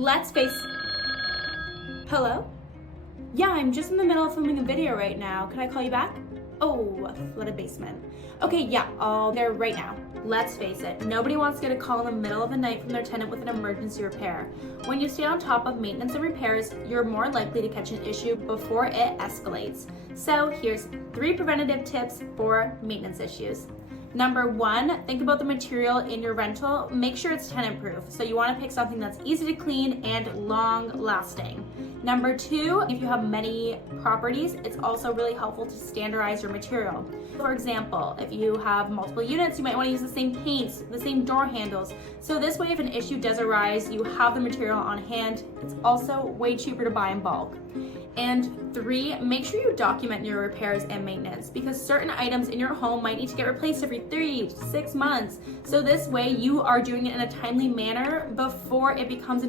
let's face... Hello? Yeah, I'm just in the middle of filming a video right now. Can I call you back? Oh, a flooded basement. Okay, yeah, I'll be there right now. Let's face it, nobody wants to get a call in the middle of the night from their tenant with an emergency repair. When you stay on top of maintenance and repairs, you're more likely to catch an issue before it escalates. So here's 3 preventative tips for maintenance issues. Number 1, think about the material in your rental. Make sure it's tenant proof. So you want to pick something that's easy to clean and long lasting. Number 2, if you have many properties, it's also really helpful to standardize your material. For example, if you have multiple units, you might want to use the same paints, the same door handles. So this way, if an issue does arise, you have the material on hand. It's also way cheaper to buy in bulk. And 3, make sure you document your repairs and maintenance, because certain items in your home might need to get replaced every 3 to 6 months. So this way you are doing it in a timely manner before it becomes